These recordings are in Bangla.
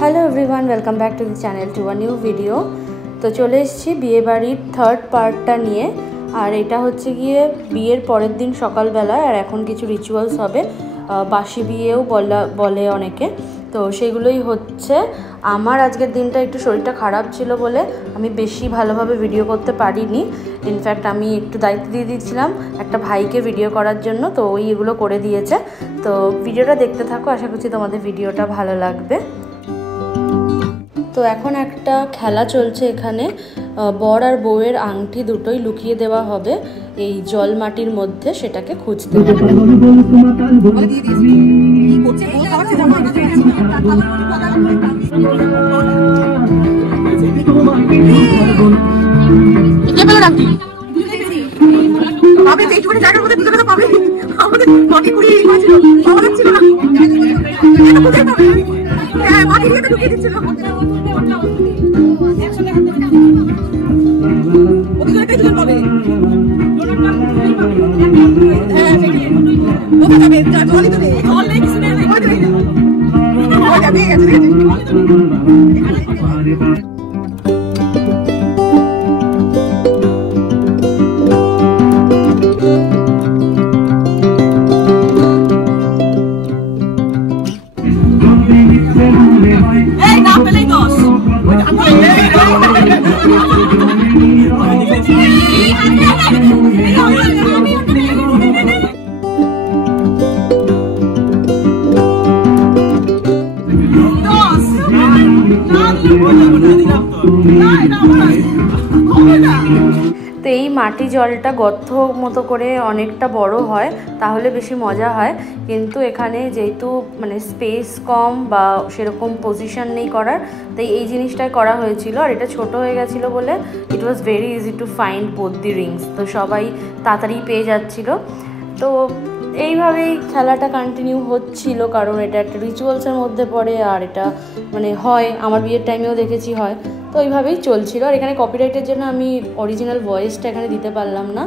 Hello everyone, welcome back to the channel to a new video. তো চলে এসেছি বিয়ে বাড়ির থার্ড পার্টটা নিয়ে। আর এটা হচ্ছে গিয়ে বিয়ের পরের দিন সকালবেলায়, আর এখন কিছু রিচুয়ালস হবে, বাসি বিয়েও বলে অনেকে। তো সেগুলোই হচ্ছে। আমার আজকের দিনটা একটু শরীরটা খারাপ ছিল বলে আমি বেশি ভালোভাবে ভিডিও করতে পারিনি। ইনফ্যাক্ট আমি একটু দায়িত্ব দিয়ে দিয়েছিলাম একটা ভাইকে ভিডিও করার জন্য, তো ওই এগুলো করে দিয়েছে। তো ভিডিওটা দেখতে থাকো, আশা করছি তোমাদের ভিডিওটা ভালো লাগবে। তো এখন একটা খেলা চলছে এখানে, বর আর বউয়ের আংটি দুটোই লুকিয়ে দেওয়া হবে এই জল মাটির মধ্যে, সেটাকে খুঁজতে হবে। তো এই মাটি জলটা গর্ত মতো করে অনেকটা বড় হয়, তাহলে বেশি মজা হয়। কিন্তু এখানে যেহেতু মানে স্পেস কম বা সেরকম পজিশন নেই করার, তাই এই জিনিসটাই করা হয়েছিল। আর এটা ছোট হয়ে গেছিলো বলে it was very easy to find both the rings, তো সবাই তাড়াতাড়ি পেয়ে যাচ্ছিলো। তো এইভাবেই খেলাটা কন্টিনিউ হচ্ছিল, কারণ এটা একটা রিচুয়ালসের মধ্যে পড়ে, আর এটা মানে হয়, আমার বিয়ের টাইমেও দেখেছি হয়। তো এইভাবেই চলছিল। আর এখানে কপিরাইটের জন্য আমি অরিজিনাল ভয়েসটা এখানে দিতে পারলাম না।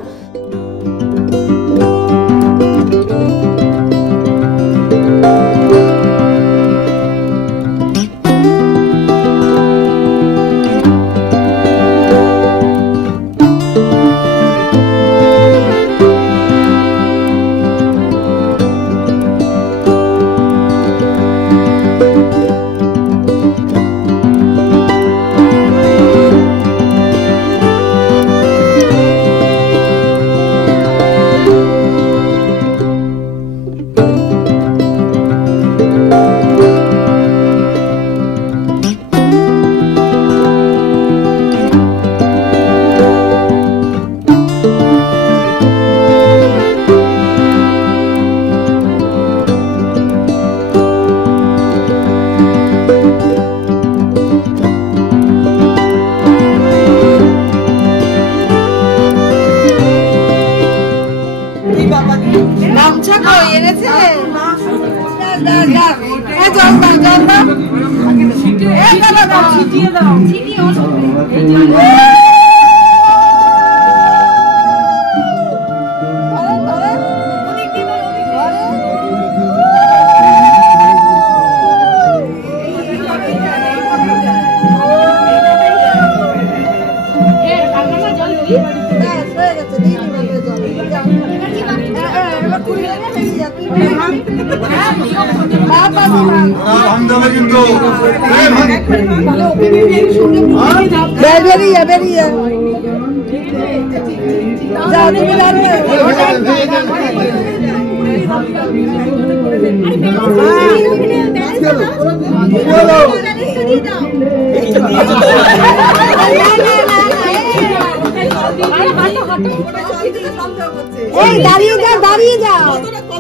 দাঁড়িয়ে যাও,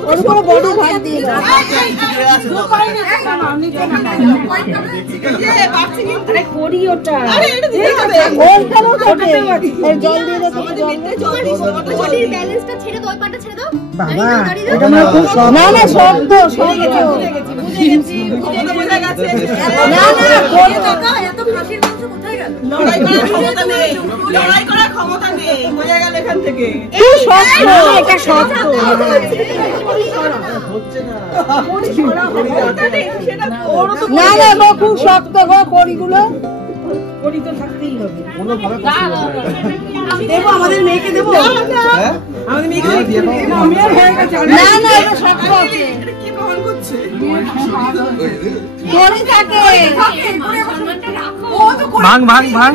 ওর উপরে বড় ভাত দিয়ে দাও। বাবা এটা মানে খুব না না শব্দ শব্দ না না এত খাসির মাংস কোথায় গেল? লড়াই করার ক্ষমতা নেই বোঝা গেল এখান থেকে। এই শব্দ এটা শব্দ হচ্ছে না না না খুব শক্ত গো কড়িগুলো কড়ি তো থাকতেই হবে কোনো ভাবে দেবো আমাদের মেয়েকে দেবো হ্যাঁ আমাদের মেয়েকে দেবো না না এটা শক্ত আছে এটা কি প্রমাণ করছে কড়ি থাকে ও তো ভাঙ ভাঙ ভাঙ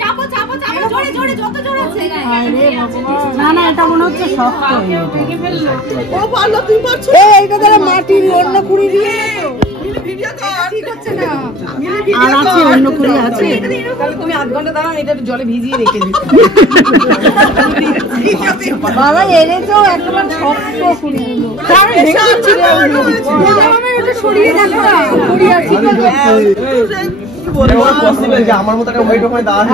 চাপো চাপো চাপো জোরে জোরে যত জোরে আছে আরে বাবা না না এটা মনে হচ্ছে শক্ত ভেঙে ফেললো ও পারলো তুই পারছ এই এইটা ধরে মাটির অন্য কুড়ি দিয়ে ভিডিও কর ঠিক হচ্ছে না আর আছে অন্য কুড়ি আছে তাহলে তুমি আধ ঘন্টা দাঁড়াও এটা জলে ভিজিয়ে রেখে দিই বাবা এরে তো একবার শক্ত কুড়ি আরে ভেঙে দিচ্ছি রে আমি এটা সরিয়ে দেখো না কুড়ি আছে আমার মতো একটা ওয়েট ওখানে দাঁড়া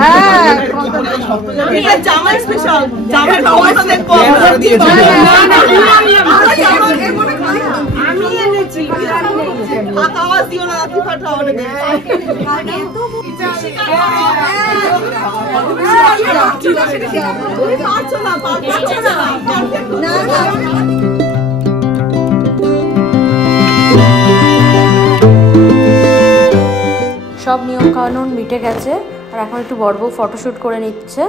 এটা জামা স্পেশাল জামা টমেটো দেখো আমি এনেছি আওয়াজ দিও না রাতি ফাটাও অনেক তুমি পারছো না না না সব নিয়মকানুন মিটে গেছে আর এখন একটু বড় বউ ফটোশ্যুট করে নিচ্ছে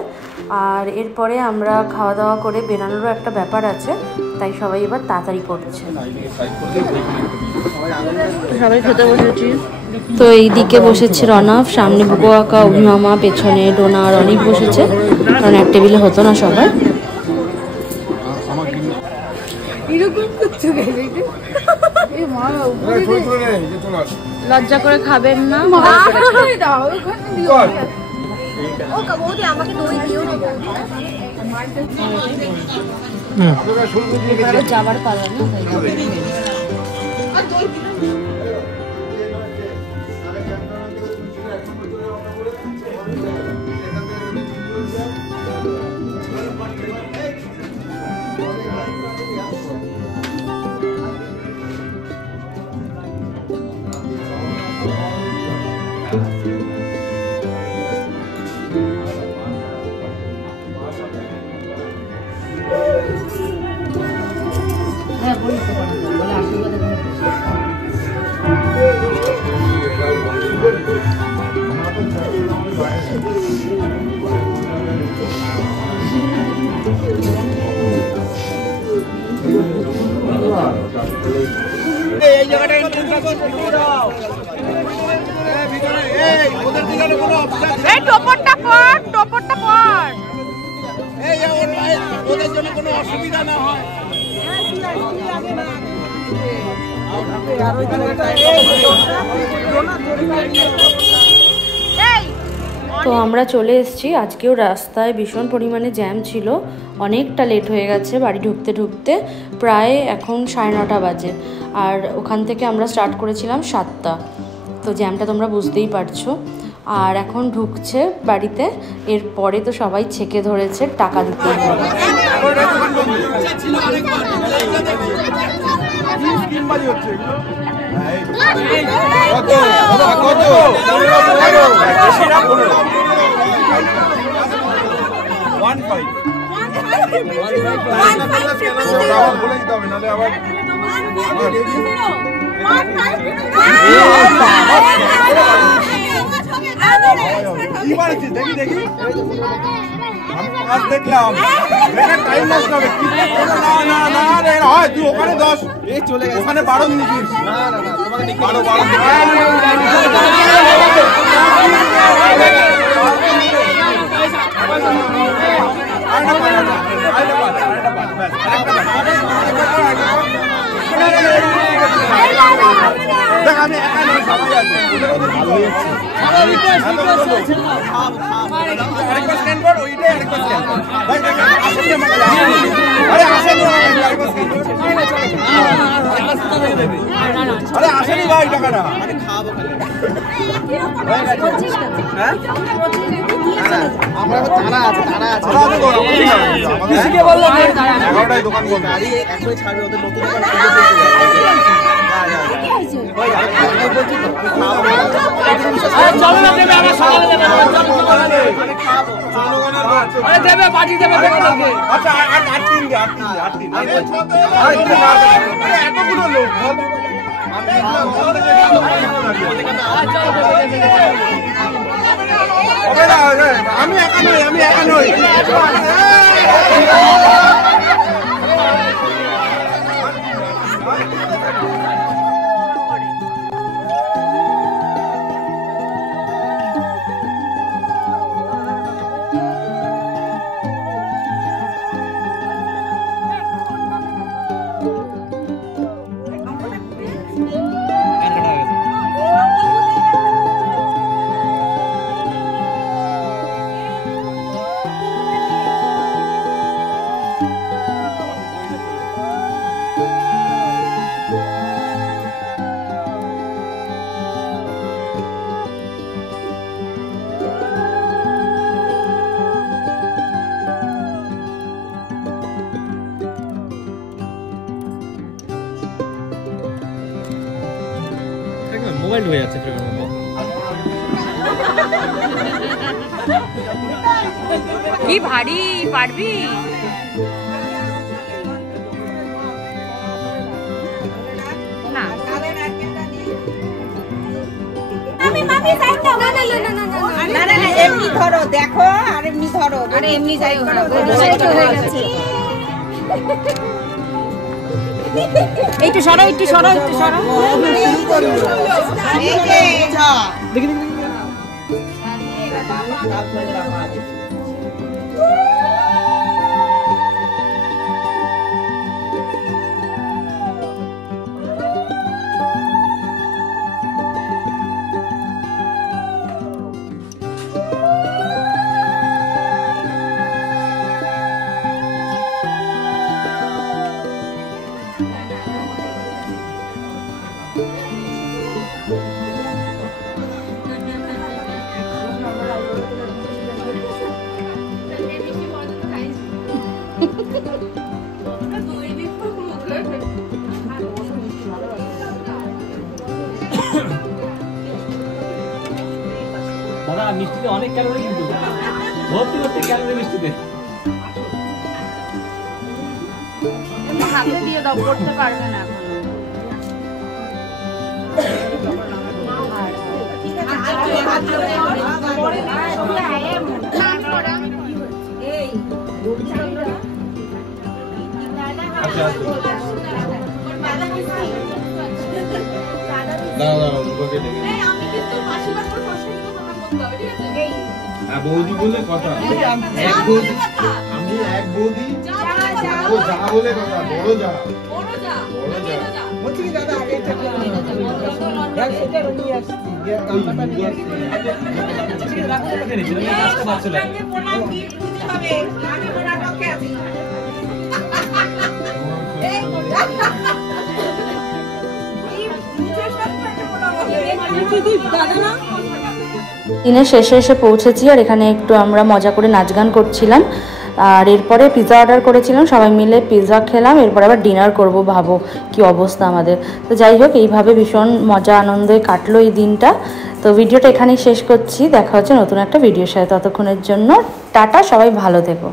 আর এরপরে আমরা খাওয়া দাওয়া করে বেরানোরও একটা ব্যাপার আছে তাই সবাই এবার তাড়াতাড়ি করছে সবাই খেতে বসেছি তো এই দিকে বসেছে রনব সামনে বুবু আঁকা অভিমামা পেছনে ডোনা আর অনেক বসেছে কারণ এক টেবিলে হতো না সবার লজ্জা করে খাবেন না যাবার পালা না এই জায়গাটা এন্ট্রেন্সটা করে দাও এই ভিতরে এই ওদের দিকে কোনো অবস্ট্রাকশন এই টপরটা পড় এই ওদের জন্য কোনো অসুবিধা না হয় আর ওই জায়গাটা তো আমরা চলে এসেছি আজকেও রাস্তায় ভীষণ পরিমাণে জ্যাম ছিল অনেকটা লেট হয়ে গেছে বাড়ি ঢুকতে ঢুকতে প্রায় এখন 9:30 বাজে আর ওখান থেকে আমরা স্টার্ট করেছিলাম 7টা তো জ্যামটা তোমরা বুঝতেই পারছো আর এখন ঢুকছে বাড়িতে এরপরে তো সবাই ছেকে ধরেছে টাকা দিতে হবে দেখি দেখলাম টাইম নষ্ট হবে না না রে হয় তুই ওখানে 10 এই চলে গেছে ওখানে 12 মিনিট না না না তোমাকে 12 দেখ আমি সবাই আছে আরেকবার স্ক্যান কর ওইটাই আরেকবার স্ক্যান কর আরে আসেনি আরে আসেনি ভাই টাকাটা আরে খাওয়াবো হ্যাঁ আমরা তারা আছে কিসকে বললো 11টায় দোকান বন্ধ আরে একই ছাড়বে ওদের নতুন দোকান চলো না দেবে আমরা সকালে দেবে আরে খাবো আরে দেবে বাটি দেবে তোমাদেরকে আচ্ছা আর 8 দিন আরে এতগুলো লোক আমি একা নই মোবাইল হয়ে যাচ্ছে কি ভারী পারবি না এমনি ধরো দেখো আর এমনি ধরো আরে এমনি যাই হয়ে গেছে একটু সরো দেখি দাদা মিষ্টিতে অনেক ক্যালোরি কিন্তু ভর্তি ক্যালোরি মিষ্টিতে হাতে দিয়ে দাও করতে পারবে না বৌদি বলে কথা আমি এক বৌদি ও যা বলে কথা বড় যা বলছি কি দাদা এটা এটা নিয়ে আসছি গামলাটা নিয়ে আসছি দিনের শেষে এসে পৌঁছেছি আর এখানে একটু আমরা মজা করে নাচ গান করছিলাম আর এরপরে পিৎজা অর্ডার করেছিলাম সবাই মিলে পিৎজা খেলাম এরপর আবার ডিনার করব ভাবো কি অবস্থা আমাদের তো যাই হোক এইভাবে ভীষণ মজা আনন্দে কাটলো এই দিনটা তো ভিডিওটা এখানেই শেষ করছি দেখা হচ্ছে নতুন একটা ভিডিওর সাথে ততক্ষণের জন্য টাটা সবাই ভালো থেকো।